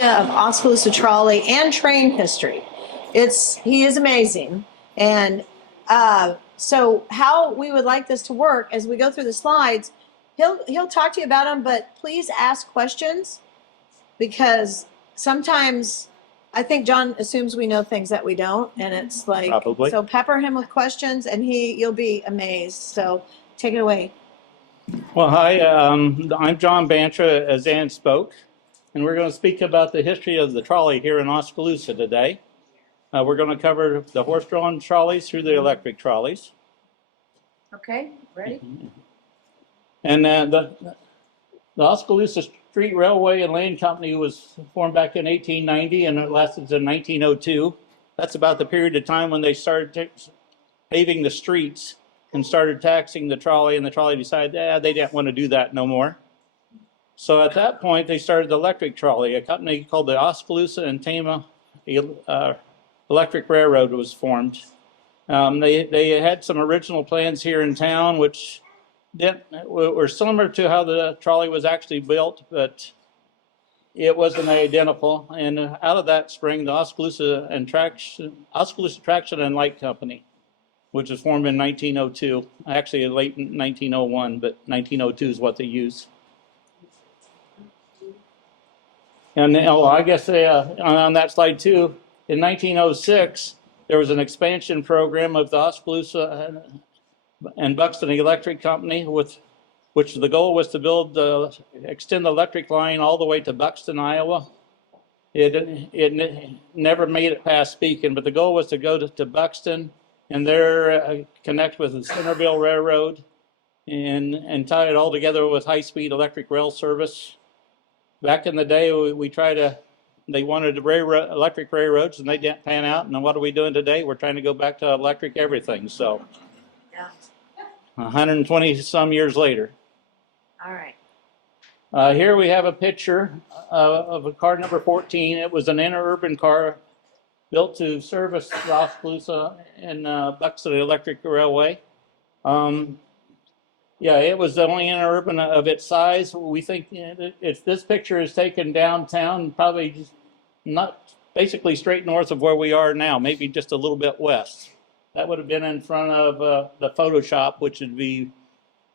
of Oskaloosa Trolley and train history. He is amazing, and so how we would like this to work as we go through the slides, he'll talk to you about them, but please ask questions because sometimes I think John assumes we know things that we don't, and it's like Probably. So pepper him with questions, and you'll be amazed. So take it away. Well, hi, I'm John Bandstra, as Ann spoke, and we're going to speak about the history of the trolley here in Oskaloosa today. We're going to cover the horse-drawn trolleys through the electric trolleys. Okay, ready? And the Oskaloosa Street Railway and Land Company was formed back in 1890, and it lasted in 1902. That's about the period of time when they started paving the streets and started taxing the trolley, and the trolley decided they didn't want to do that no more. So at that point, they started the electric trolley. A company called the Oskaloosa and Tama Electric Railroad was formed. They had some original plans here in town, which were similar to how the trolley was actually built, but it wasn't identical. And out of that sprang the Oskaloosa Traction and Light Company, which was formed in 1902. Actually, late in 1901, but 1902 is what they used. And I guess on that slide too, in 1906, there was an expansion program of the Oskaloosa and Buxton Electric Company, which the goal was to extend the electric line all the way to Buxton, Iowa. It never made it past Beacon, but the goal was to go to Buxton and there connect with the Centerville Railroad and tie it all together with high-speed electric rail service. Back in the day, they wanted electric railroads, and they didn't pan out. And what are we doing today? We're trying to go back to electric everything. So, yeah. 120 some years later. All right. Here we have a picture of a car number 14. It was an interurban car built to service the Oskaloosa and Buxton Electric Railway. Yeah, it was the only interurban of its size. We think if this picture is taken downtown, probably just not basically straight north of where we are now, maybe just a little bit west. That would have been in front of the photo shop, which would be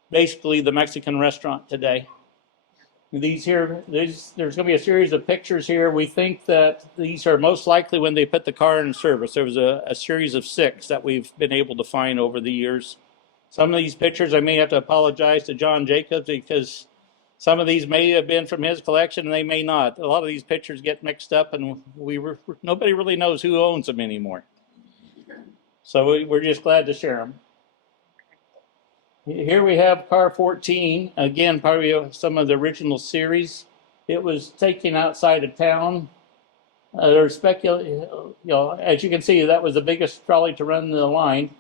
basically the Mexican restaurant today. There's going to be a series of pictures here. We think that these are most likely when they put the car in service. There was a series of 6 that we've been able to find over the years. Some of these pictures, I may have to apologize to John Jacobs because some of these may have been from his collection and they may not. A lot of these pictures get mixed up and nobody really knows who owns them anymore. So we're just glad to share them. Here we have car 14, again, probably some of the original series. It was taken outside of town. There's as you can see, that was the biggest trolley to run the line.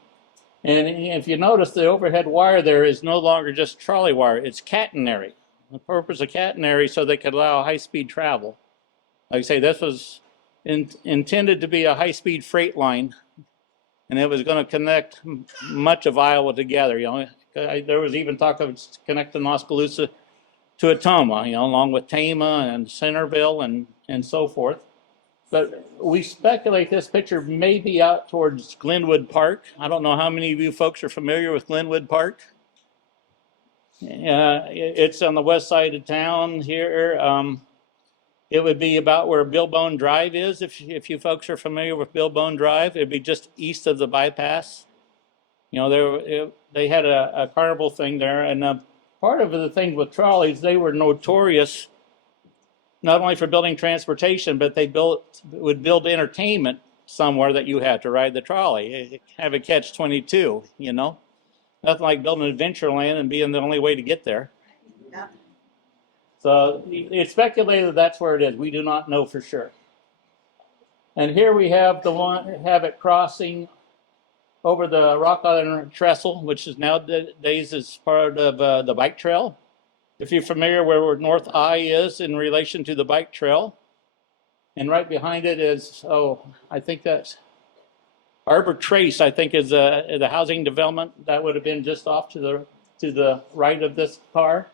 And if you notice, the overhead wire there is no longer just trolley wire, it's catenary. The purpose of catenary so they could allow high-speed travel. Like I say, this was intended to be a high-speed freight line, and it was going to connect much of Iowa together. There was even talk of connecting Oskaloosa to Atoma, along with Tama and Centerville and so forth. But we speculate this picture may be out towards Glenwood Park. I don't know how many of you folks are familiar with Glenwood Park. It's on the west side of town here. It would be about where Billbone Drive is, if you folks are familiar with Billbone Drive. It'd be just east of the bypass. They had a carnival thing there, and part of the thing with trolleys, they were notorious not only for building transportation, but they would build entertainment somewhere that you had to ride the trolley. Have a catch-22, Nothing like building Adventureland and being the only way to get there. Yeah. So it's speculated that's where it is. We do not know for sure. And here we have it crossing over the Rock Island Trestle, which is nowadays is part of the bike trail. If you're familiar where North I is in relation to the bike trail, and right behind it is, I think that's Arbor Trace, I think is the housing development. That would have been just off to the right of this car.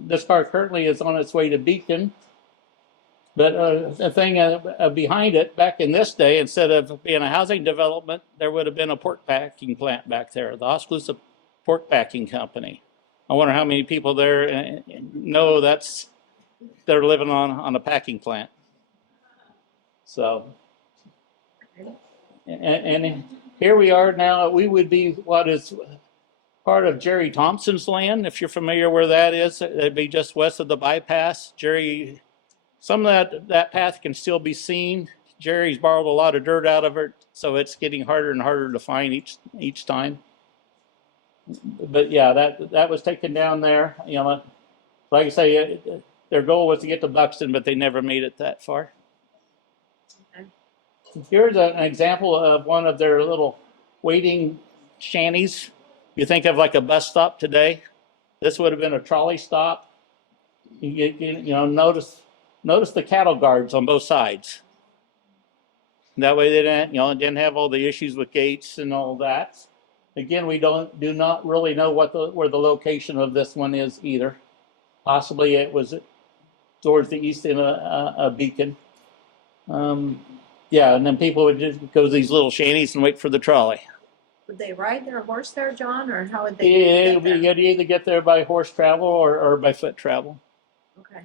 This car currently is on its way to Beacon. But the thing behind it, back in this day, instead of being a housing development, there would have been a pork packing plant back there, the Oskaloosa Pork Packing Company. I wonder how many people there know they're living on a packing plant. So, and here we are now. We would be what is part of Jerry Thompson's land, if you're familiar where that is. It'd be just west of the bypass. Some of that path can still be seen. Jerry's borrowed a lot of dirt out of it, so it's getting harder and harder to find each time. But yeah, that was taken down there. You know, like I say, their goal was to get to Buxton, but they never made it that far. Okay. Here's an example of one of their little waiting shanties. You think of like a bus stop today. This would have been a trolley stop. You know, notice the cattle guards on both sides. That way they didn't have all the issues with gates and all that. Again, we do not really know where the location of this one is either. Possibly it was towards the east in a beacon. Yeah, and then people would just go to these little shanties and wait for the trolley. Would they ride their horse there, John, or how would they get there? You'd either get there by horse travel or by foot travel. Okay.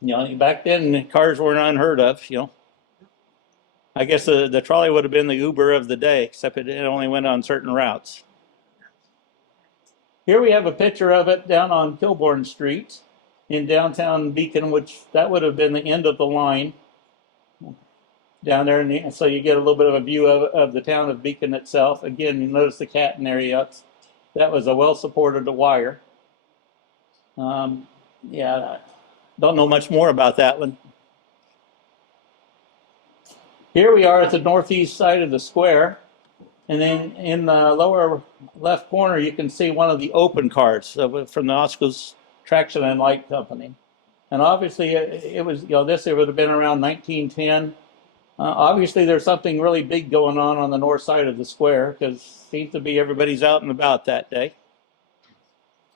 You know, back then cars weren't unheard of. You know, I guess the trolley would have been the Uber of the day, except it only went on certain routes. Here we have a picture of it down on Kilbourne Street in downtown Beacon, which that would have been the end of the line down there. So you get a little bit of a view of the town of Beacon itself. Again, you notice the catting area. That was a well-supported wire. Yeah, don't know much more about that one. Here we are at the northeast side of the square. And then in the lower left corner, you can see one of the open cars from the Oskaloosa Traction and Light Company. And obviously, it was, it would have been around 1910. Obviously, there's something really big going on the north side of the square, because it seems to be everybody's out and about that day.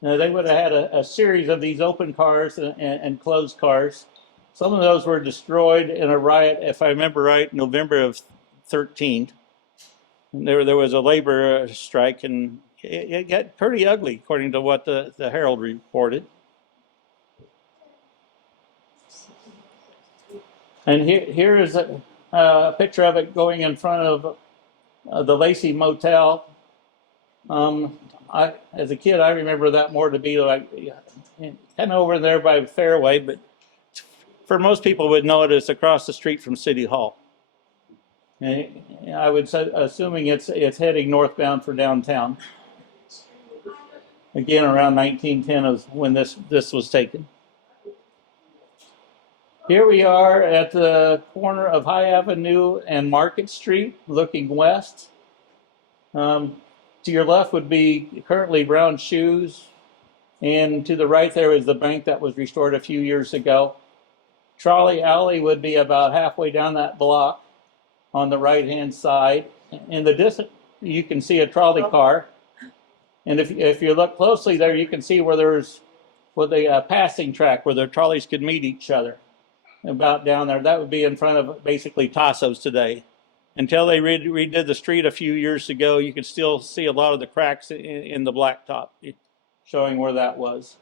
Now, they would have had a series of these open cars and closed cars. Some of those were destroyed in a riot, if I remember right, November of 13. There was a labor strike, and it got pretty ugly, according to what the Herald reported. And here is a picture of it going in front of the Lacey Motel. As a kid, I remember that more to be like kind of over there by Fairway, but for most people would know it as across the street from City Hall. And I would say, assuming it's heading northbound for downtown. Again, around 1910 is when this was taken. Here we are at the corner of High Avenue and Market Street, looking west. To your left would be currently Brown Shoes, and to the right there is the bank that was restored a few years ago. Trolley Alley would be about halfway down that block on the right-hand side. In the distance, you can see a trolley car. And if you look closely there, you can see where there's a passing track where the trolleys could meet each other. About down there, that would be in front of basically Tasso's today. Until they redid the street a few years ago, you could still see a lot of the cracks in the blacktop, showing where that was.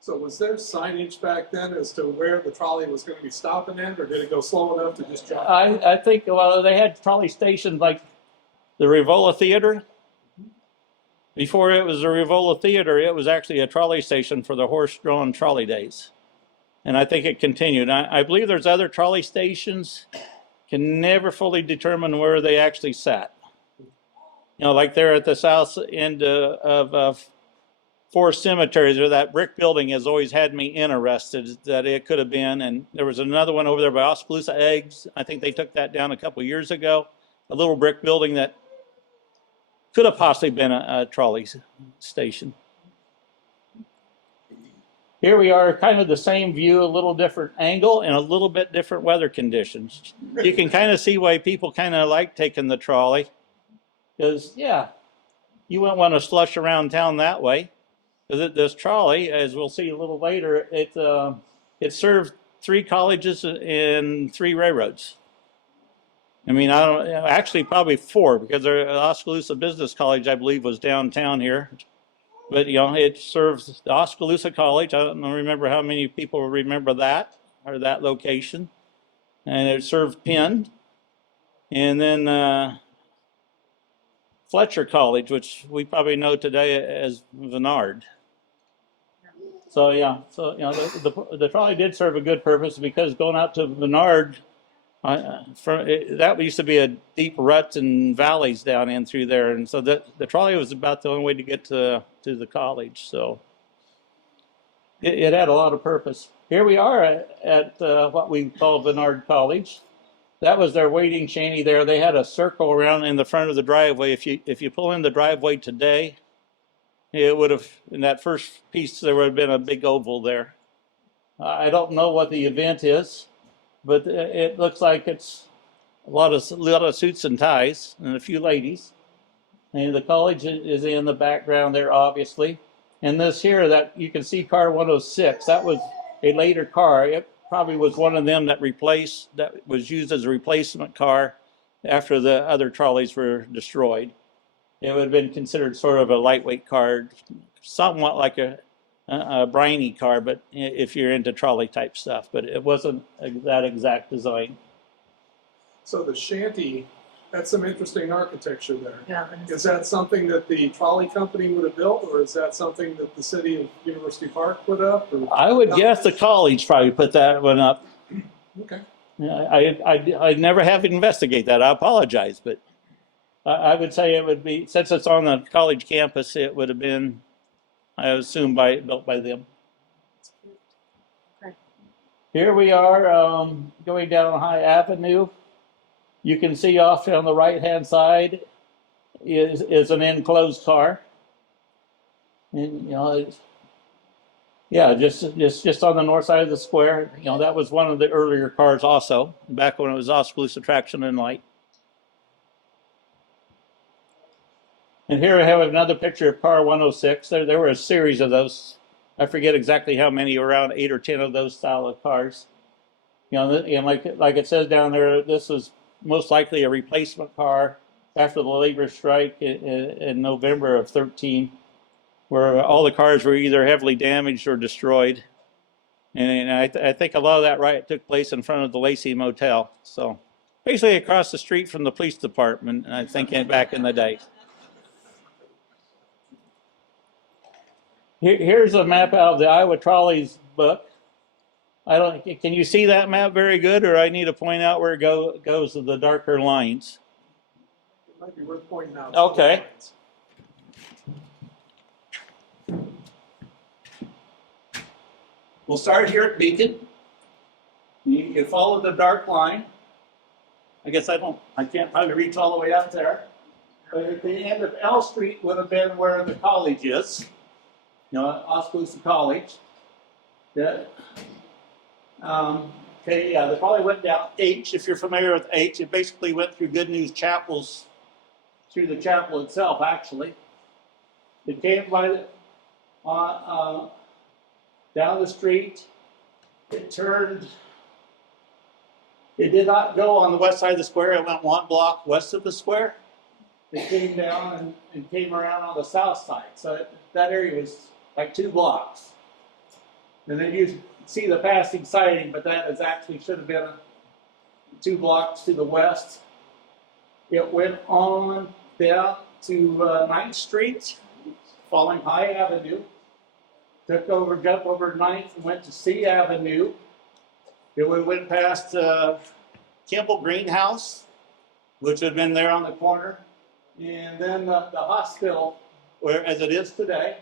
So was there signage back then as to where the trolley was going to be stopping at, or did it go slow enough to just jump? I think, well, they had trolley stations like the Rivola Theater. Before it was the Rivola Theater, it was actually a trolley station for the horse-drawn trolley days. And I think it continued. I believe there's other trolley stations, can never fully determine where they actually sat. Like there at the south end of Forest Cemetery, there, that brick building has always had me interested that it could have been. And there was another one over there by Oskaloosa Eggs. I think they took that down a couple years ago. A little brick building that could have possibly been a trolley station. Here we are, kind of the same view, a little different angle and a little bit different weather conditions. You can kind of see why people kind of like taking the trolley. Because, yeah, you wouldn't want to slush around town that way. Because this trolley, as we'll see a little later, it served 3 colleges and 3 railroads. I mean, I don't actually probably 4 because the Oskaloosa Business College, I believe, was downtown here. But it serves the Oskaloosa College. I don't remember how many people remember that or that location. And it served Penn, and then Fletcher College, which we probably know today as Vennard. So yeah, so the trolley did serve a good purpose because going out to Vennard, that used to be a deep ruts and valleys down in through there, and so the trolley was about the only way to get to the college. So it had a lot of purpose. Here we are at what we call Vennard College. That was their waiting shanty there. They had a circle around in the front of the driveway. If you pull in the driveway today, it would have, in that first piece, there would have been a big oval there. I don't know what the event is, but it looks like it's a lot of suits and ties and a few ladies. And the college is in the background there, obviously. And this here, that you can see car 106, that was a later car. It probably was one of them that was used as a replacement car after the other trolleys were destroyed. It would have been considered sort of a lightweight car, somewhat like a briny car, but if you're into trolley type stuff, but it wasn't that exact design. So the shanty, that's some interesting architecture there. Yeah. Is that something that the trolley company would have built, or is that something that the city of University Park put up? Or? I would guess the college probably put that one up. Okay. I never have to investigate that. I apologize, but I would say it would be, since it's on the college campus, it would have been, I assume, built by them. Okay. Here we are going down High Avenue. You can see off on the right-hand side is an enclosed car, and just on the north side of the square. That was one of the earlier cars, also back when it was Oskaloosa Traction and Light. And here I have another picture of car 106. There were a series of those. I forget exactly how many, around 8 or 10 of those style of cars. And like it says down there, this was most likely a replacement car after the labor strike in November of 13, where all the cars were either heavily damaged or destroyed. And I think a lot of that riot took place in front of the Lacey Motel. So basically across the street from the police department, I think, back in the day. Here's a map out of the Iowa Trolleys book. Can you see that map very good, or I need to point out where it goes to the darker lines? It might be worth pointing out. Okay. We'll start here at Beacon. You follow the dark line. I guess I can't probably reach all the way up there. But at the end of L Street would have been where the college is. Oskaloosa College. The trolley went down H. If you're familiar with H, it basically went through Good News Chapels, through the chapel itself, actually. It came down the street. It turned. It did not go on the west side of the square. It went 1 block west of the square. It came down and came around on the south side. So that area was like 2 blocks. And then you see the passing siding, but that should have been 2 blocks to the west. It went on down to 9th Street, following High Avenue. Jumped over 9th and went to C Avenue. It went past Kimball Greenhouse, which had been there on the corner. And then the hospital, as it is today.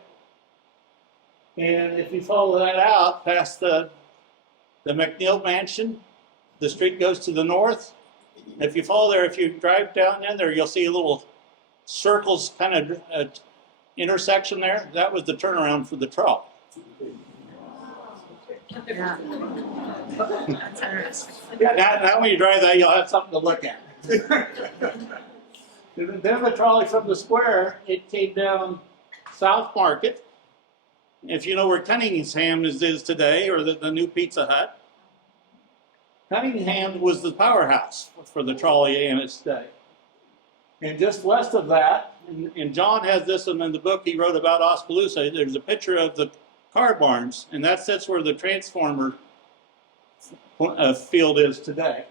And if you follow that out past the McNeil Mansion, the street goes to the north. If you follow there, if you drive down in there, you'll see a little circles kind of intersection there. That was the turnaround for the trolley. Yeah. That's interesting. Yeah, now when you drive that, you'll have something to look at. Then the trolley from the square, it came down South Market. if you know where Cunningham is today, or the new Pizza Hut, Cunningham was the powerhouse for the trolley in its day. And just west of that, and John has this one in the book he wrote about Oskaloosa, there's a picture of the car barns, and that's where the transformer field is today.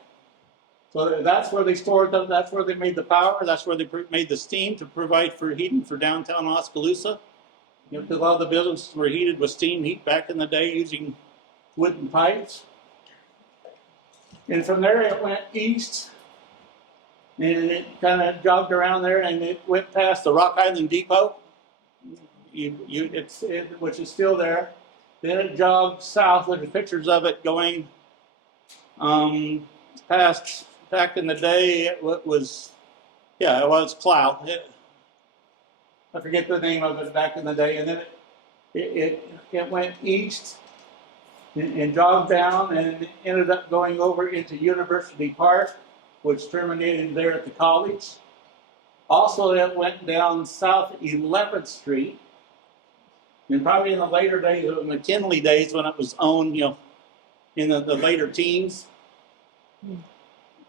So that's where they stored them, that's where they made the power, that's where they made the steam to provide for heating for downtown Oskaloosa. You know, because a lot of the businesses were heated with steam heat back in the day using wooden pipes. And from there it went east, and it kind of jogged around there, and it went past the Rock Island Depot, which is still there. Then it jogged south. There's pictures of it going past. Back in the day, it was Clow. I forget the name of it back in the day, and then it went east and jogged down and ended up going over into University Park, which terminated there at the college. Also, it went down South 11th Street, and probably in the later days of the McKinley days when it was owned, in the later teens.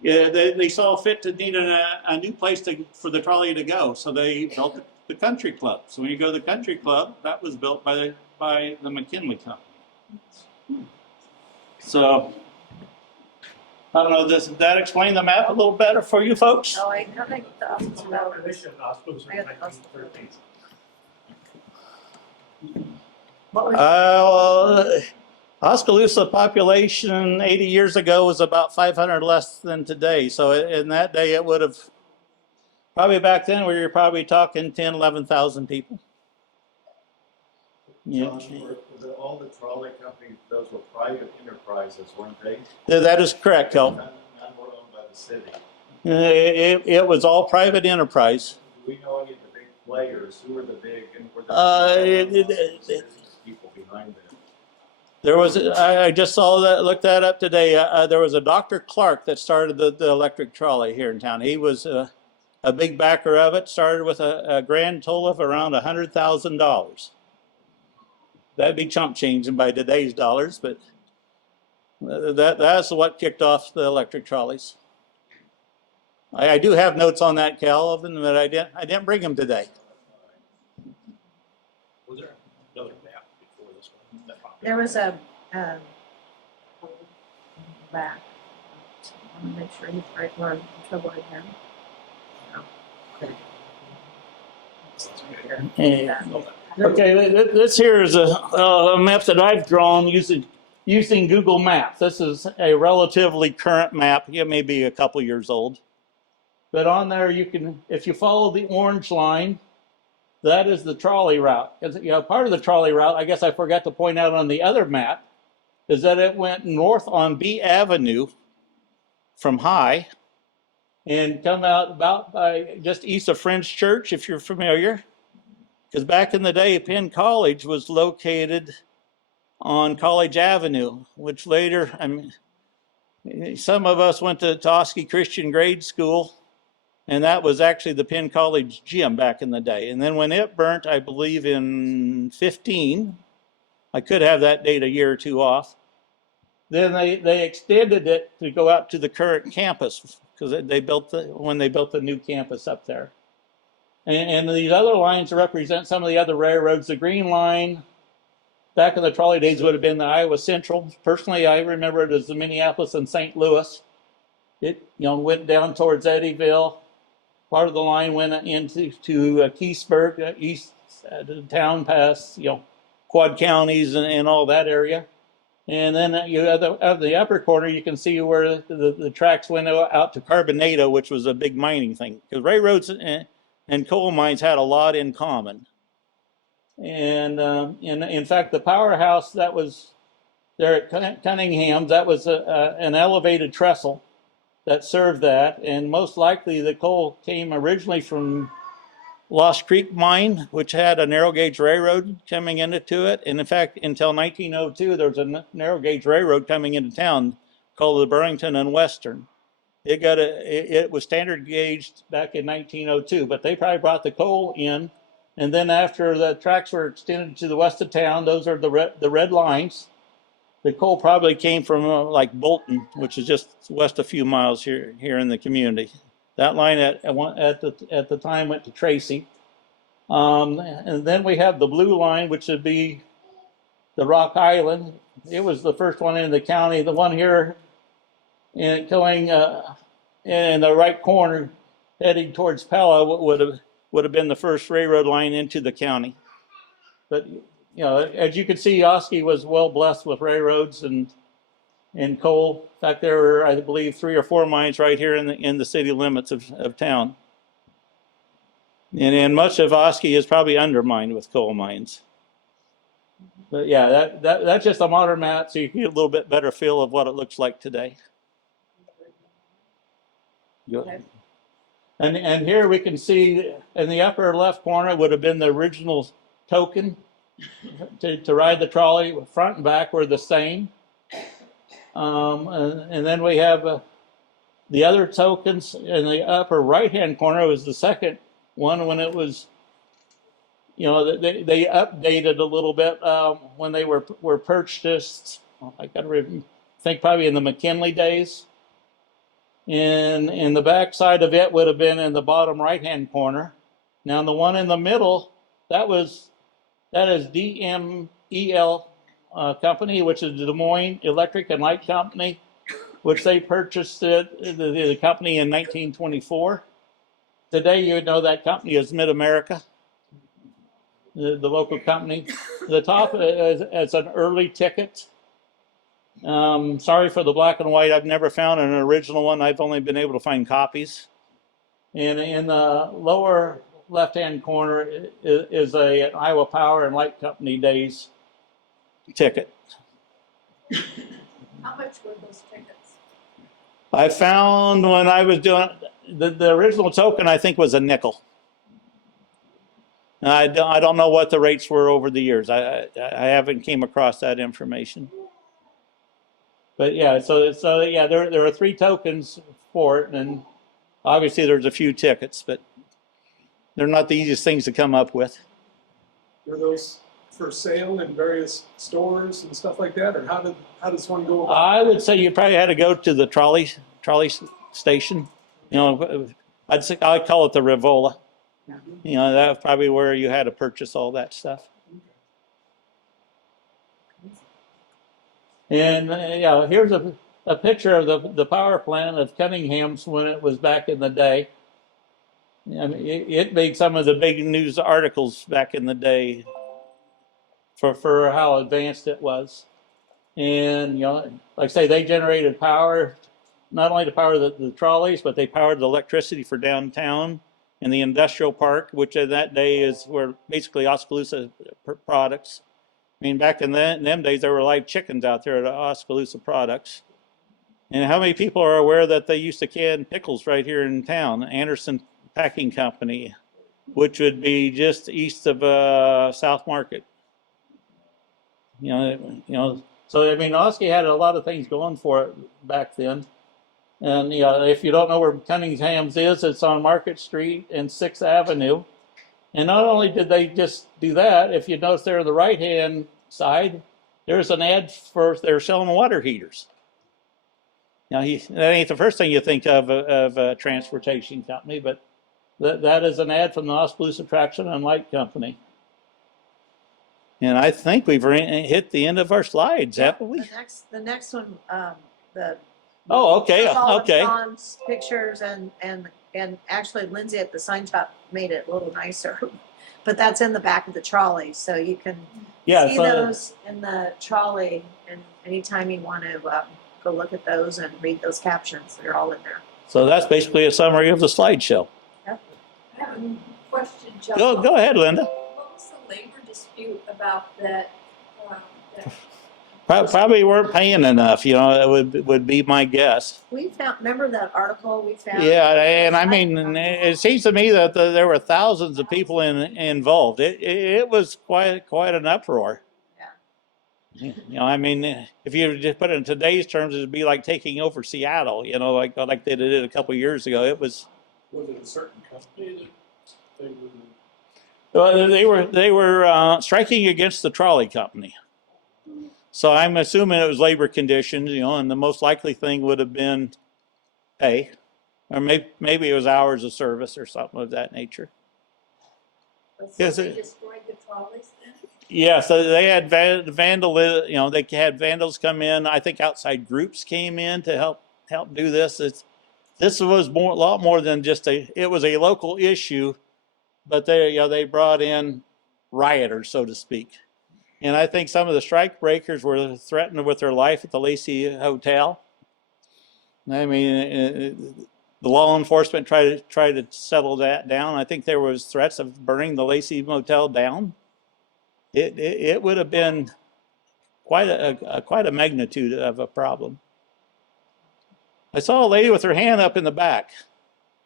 Yeah, they saw fit to need a new place for the trolley to go, so they built the country club. So when you go to the country club, that was built by the McKinley company. So I don't know, does that explain the map a little better for you folks? Oh, I think the office So our mission in Oskaloosa in 1913. What was Oskaloosa population 80 years ago was about 500 less than today. So in that day, it would have, probably back then, we were probably talking 10, 11,000 people. Yeah. John, all the trolley companies, those were private enterprises, weren't they? That is correct, Kel. None were owned by the city. It was all private enterprise. Do we know any of the big players? Who were the big, and were the people behind them? There was, I just saw that, looked that up today. There was a Dr. Clark that started the electric trolley here in town. He was a big backer of it, started with a grand total of around $100,000. That'd be chump change by today's dollars, but that's what kicked off the electric trolleys. I do have notes on that, Calvin, but I didn't bring them today. Was there another map before this one? There was a back. I want to make sure he's the right one. I'm trouble right here. Yeah. Okay, this here is a map that I've drawn using Google Maps. This is a relatively current map. It may be a couple years old. But on there you can, if you follow the orange line, that is the trolley route. Part of the trolley route, I guess I forgot to point out on the other map, is that it went north on B Avenue from High and come out about by just east of Friends Church, if you're familiar. Because back in the day, Penn College was located on College Avenue, which later, some of us went to Oski Christian Grade School, and that was actually the Penn College gym back in the day. And then when it burnt, I believe in 15, I could have that date a year or two off, then they extended it to go out to the current campus, because when they built the new campus up there. And these other lines represent some of the other railroads. The green line, back in the trolley days, would have been the Iowa Central. Personally, I remember it as the Minneapolis and St. Louis. It went down towards Eddyville. Part of the line went into Keysburg, east to town past Quad counties and all that area. And then at the upper corner, you can see where the tracks went out to Carbonado, which was a big mining thing. Because railroads and coal mines had a lot in common. And in fact, the powerhouse that was there at Cunningham's, that was an elevated trestle that served that. And most likely the coal came originally from Lost Creek Mine, which had a narrow gauge railroad coming into it. And in fact, until 1902, there was a narrow gauge railroad coming into town called the Burlington and Western. It was standard gauged back in 1902, but they probably brought the coal in And then after the tracks were extended to the west of town, those are the red lines. The coal probably came from like Bolton, which is just west a few miles here in the community. That line at the time went to Tracy. And then we have the blue line, which would be the Rock Island. It was the first one in the county. The one here going in the right corner, heading towards Pella, would have been the first railroad line into the county. But as you can see, Oski was well blessed with railroads and coal. In fact, there were, I believe, 3 or 4 mines right here in the city limits of town. And much of Oski is probably undermined with coal mines. But yeah, that's just a modern map, so you can get a little bit better feel of what it looks like today. Okay. And here we can see in the upper left corner would have been the original token to ride the trolley. Front and back were the same. And then we have the other tokens in the upper right-hand corner was the second one when it was, they updated a little bit when they were purchased. I got to think probably in the McKinley days. In the back side of it would have been in the bottom right-hand corner. Now the one in the middle, that is DMEL company, which is the Des Moines Electric and Light Company, which they purchased the company in 1924. Today, you would know that company is Mid-America, the local company. The top is an early ticket. Sorry for the black and white. I've never found an original one. I've only been able to find copies. And in the lower left-hand corner is an Iowa Power and Light Company days ticket. How much were those tickets? I found when I was doing the original token, I think was a nickel. And I don't know what the rates were over the years. I haven't came across that information. But yeah, so yeah, there are 3 tokens for it, and obviously there's a few tickets, but they're not the easiest things to come up with. Were those for sale in various stores and stuff like that, or how does one go about? I would say you probably had to go to the trolley station. I'd call it the Rivola. That's probably where you had to purchase all that stuff. And here's a picture of the power plant of Cunningham's when it was back in the day. I mean, it made some of the big news articles back in the day for how advanced it was. And like I say, they generated power, not only to power the trolleys, but they powered the electricity for downtown and the industrial park, which in that day were basically Oskaloosa products. I mean, back in them days, there were live chickens out there at Oskaloosa Products. And how many people are aware that they used to can pickles right here in town? Anderson Packing Company, which would be just east of South Market. So I mean, Oski had a lot of things going for it back then. And if you don't know where Cunningham's is, it's on Market Street and 6th Avenue. And not only did they just do that, if you notice there on the right-hand side, there's an ad for they're selling water heaters. Now, that ain't the first thing you think of a transportation company, but that is an ad from the Oskaloosa Traction and Light Company. And I think we've hit the end of our slides, haven't we? The next one, the Oh, okay, okay. Sean's pictures and actually Lindsay at the sign shop made it a little nicer, but that's in the back of the trolley, so you can see those in the trolley, and anytime you want to go look at those and read those captions, they're all in there. So that's basically a summary of the slideshow. I have a question, John. Go ahead, Linda. What was the labor dispute about that? Probably weren't paying enough, it would be my guess. We found, remember that article we found? Yeah, and I mean, it seems to me that there were thousands of people involved. It was quite an uproar. Yeah. I mean, if you just put it in today's terms, it'd be like taking over Seattle, like they did a couple of years ago. It was. Was it a certain company that they were? Well, they were striking against the trolley company. So I'm assuming it was labor conditions, and the most likely thing would have been pay, or maybe it was hours of service or something of that nature. So Yes, they destroyed the trolleys then? Yeah, so they had vandalism. They had vandals come in. I think outside groups came in to help do this. This was a lot more than just it was a local issue, but they brought in rioters, so to speak. And I think some of the strike breakers were threatened with their life at the Lacey Hotel. I mean, the law enforcement tried to settle that down. I think there was threats of burning the Lacey Motel down. It would have been quite a magnitude of a problem. I saw a lady with her hand up in the back.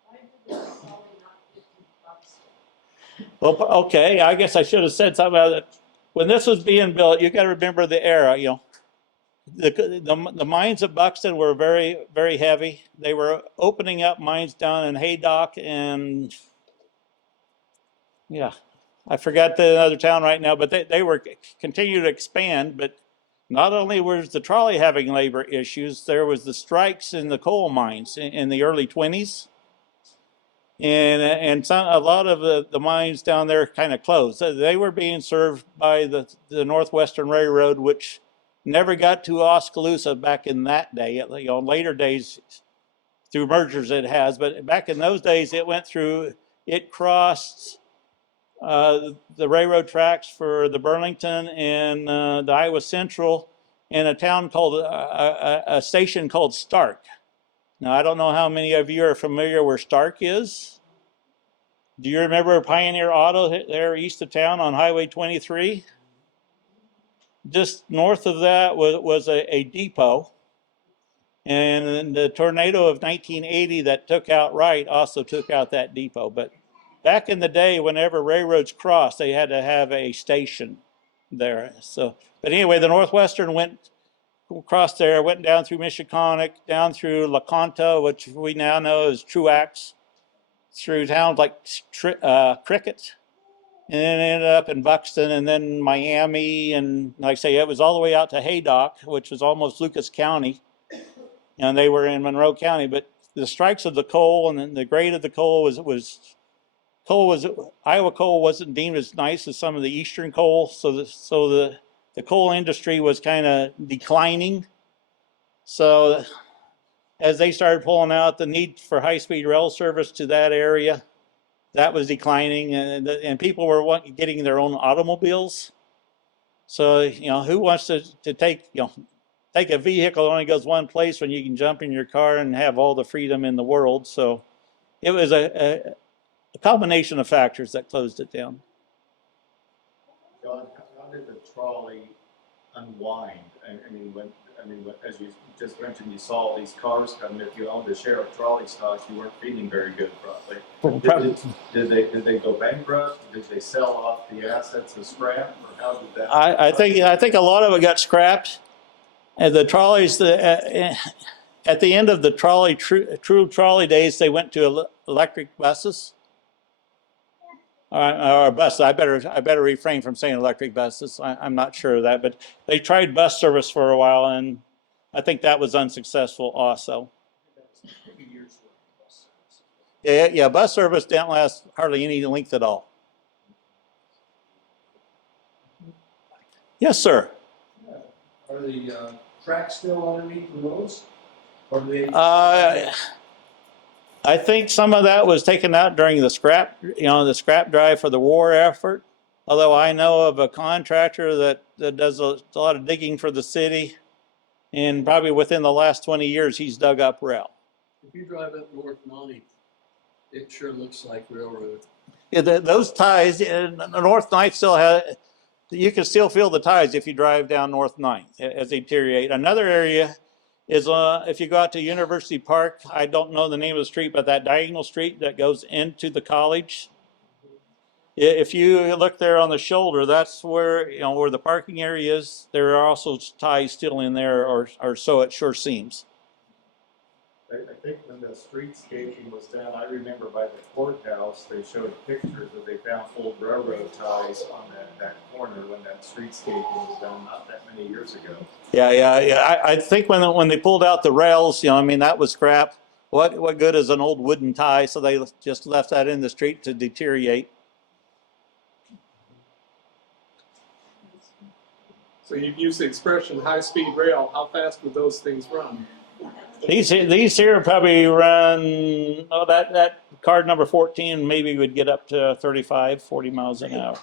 Why did the trolley not get to Bandstra? Well, okay, I guess I should have said something about it. When this was being built, you got to remember the era. The mines at Buxton were very, very heavy. They were opening up mines down in Haydock and yeah, I forgot the other town right now, but they were continuing to expand. But not only was the trolley having labor issues, there was the strikes in the coal mines in the early 20s. And a lot of the mines down there kind of closed. So they were being served by the Northwestern Railroad, which never got to Oskaloosa back in that day. Later days through mergers it has, but back in those days it crossed the railroad tracks for the Burlington and the Iowa Central, and a town called a station called Stark. Now I don't know how many of you are familiar where Stark is. Do you remember Pioneer Auto there east of town on Highway 23? Just north of that was a depot, and the tornado of 1980 that took out Wright also took out that depot. But back in the day, whenever railroads crossed, they had to have a station there. But anyway, the Northwestern went across there, went down through Michiganic, down through La Conta, which we now know as Truax, through towns like Cricket, and then ended up in Buxton and then Miami. And like I say, it was all the way out to Haydock, which was almost Lucas County. And they were in Monroe County. But the strikes of the coal and the grade of the coal Iowa coal wasn't deemed as nice as some of the eastern coal. So the coal industry was kind of declining. So as they started pulling out, the need for high-speed rail service to that area, that was declining, and people were getting their own automobiles. So who wants to take a vehicle that only goes one place when you can jump in your car and have all the freedom in the world? So it was a combination of factors that closed it down. John, how did the trolley unwind? I mean, as you just mentioned, you saw all these cars come. If you owned a share of trolley stock, you weren't feeling very good, probably. Did they go bankrupt? Did they sell off the assets as scrap, or how did that? I think a lot of it got scrapped, and the trolleys. At the end of the true trolley days, they went to electric buses. Or buses. I better refrain from saying electric buses. I'm not sure of that, but they tried bus service for a while, and I think that was unsuccessful also. Yeah, bus service didn't last hardly any length at all. Yes, sir. Are the tracks still underneath the roads? Or do they? I think some of that was taken out during the scrap drive for the war effort. Although I know of a contractor that does a lot of digging for the city, and probably within the last 20 years, he's dug up rail. If you drive up North 9th, it sure looks like railroad. Yeah, those ties, North 9th still has, you can still feel the ties if you drive down North 9th as they deteriorate. Another area is if you go out to University Park, I don't know the name of the street, but that diagonal street that goes into the college. If you look there on the shoulder, that's where where the parking area is. There are also ties still in there, or so it sure seems. I think when the streetscaping was done, I remember by the courthouse, they showed pictures that they found old railroad ties on that corner when that streetscaping was done not that many years ago. Yeah. I think when they pulled out the rails, I mean, that was scrap. What good is an old wooden tie? So they just left that in the street to deteriorate. So you've used the expression high-speed rail. How fast would those things run? These here probably run, that card number 14 maybe would get up to 35, 40 miles an hour.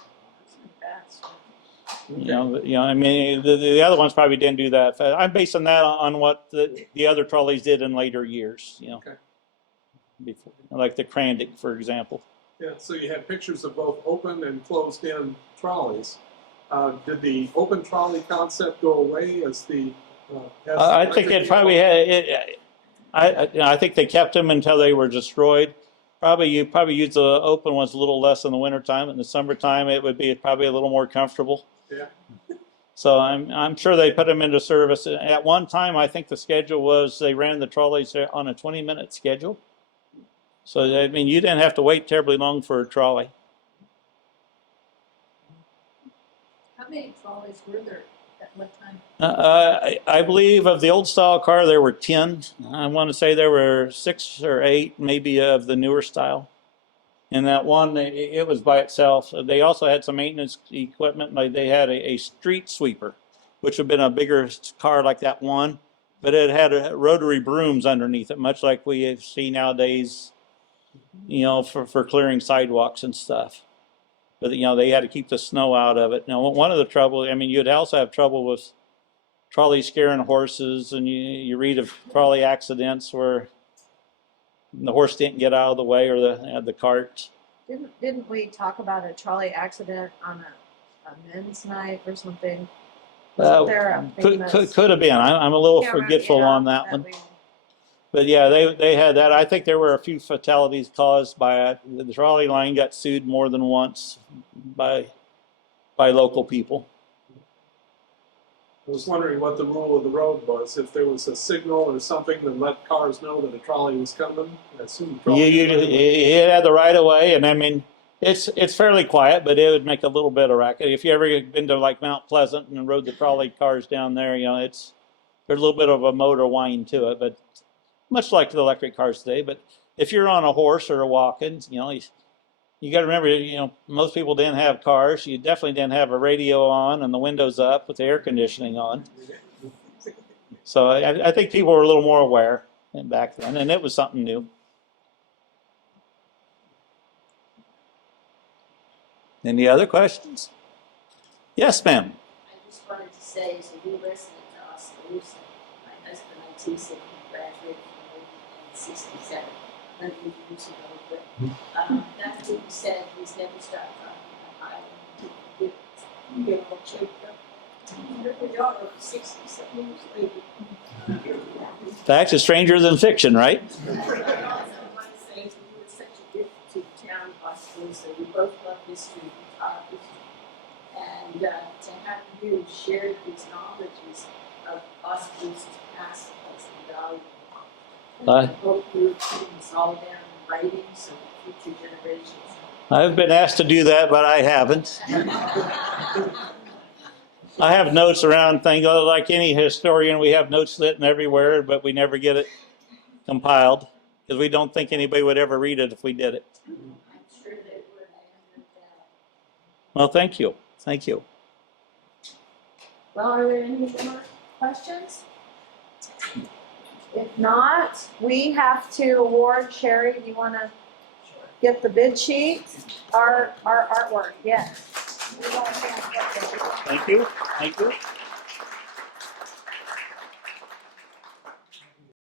I mean, the other ones probably didn't do that fast. I'm basing that on what the other trolleys did in later years, Okay. before, like the Krandic, for example. Yeah, so you had pictures of both open and closed-in trolleys. Did the open trolley concept go away as the? I think it probably had. I think they kept them until they were destroyed. You probably use the open ones a little less in the wintertime. In the summertime, it would be probably a little more comfortable. Yeah. So I'm sure they put them into service. At one time, I think the schedule was they ran the trolleys on a 20-minute schedule. So I mean, you didn't have to wait terribly long for a trolley. How many trolleys were there at one time? I believe of the old style car there were 10. I want to say there were 6 or 8 maybe of the newer style. And that one, it was by itself. They also had some maintenance equipment. Like they had a street sweeper, which would have been a bigger car like that one, but it had rotary brooms underneath it, much like we see nowadays, for clearing sidewalks and stuff. But they had to keep the snow out of it. Now, one of the trouble, I mean, you'd also have trouble with trolleys scaring horses, and you read of trolley accidents where the horse didn't get out of the way, or the cart. Didn't we talk about a trolley accident on a men's night or something? Wasn't there a famous- Could have been. I'm a little Can't remember, forgetful on that one. But yeah, they had that. I think there were a few fatalities caused by it. The trolley line got sued more than once by local people. I was wondering what the rule of the road was. If there was a signal or something that let cars know that a trolley was coming, I assume the You had the right of way, and I mean, it's fairly quiet, but it would make a little bit of racket. If you ever been to like Mount Pleasant and rode the trolley cars down there, there's a little bit of a motor whine to it, but much like the electric cars today. But if you're on a horse or walking, you got to remember, most people didn't have cars. You definitely didn't have a radio on and the windows up with the air conditioning on. So I think people were a little more aware back then, and it was something new. Any other questions? Yes, ma'am. I just wanted to say, as a new resident to Oskaloosa, my husband, I teased him, he graduated from in 67, 100 years ago, but that's what he said, he's never stopped talking about Ireland. You get all choked up. Here we are, 67 years later. Here we are. Facts is stranger than fiction, right? I want to say, you were such a gift to town, Oskaloosa. We both love history, we taught history. And to have you share these knowledges of Oskaloosa's past has been valuable. And I hope you're putting this all down in writing so that future generations. I've been asked to do that, but I haven't. I have notes around things, like any historian, we have notes written everywhere, but we never get it compiled because we don't think anybody would ever read it if we did it. I'm sure they would. I have no doubt. Well, thank you. Thank you. Well, are there any more questions? If not, we have to award, Sherry, do you want to get the bid sheet? Our artwork, yes. Thank you. Thank you.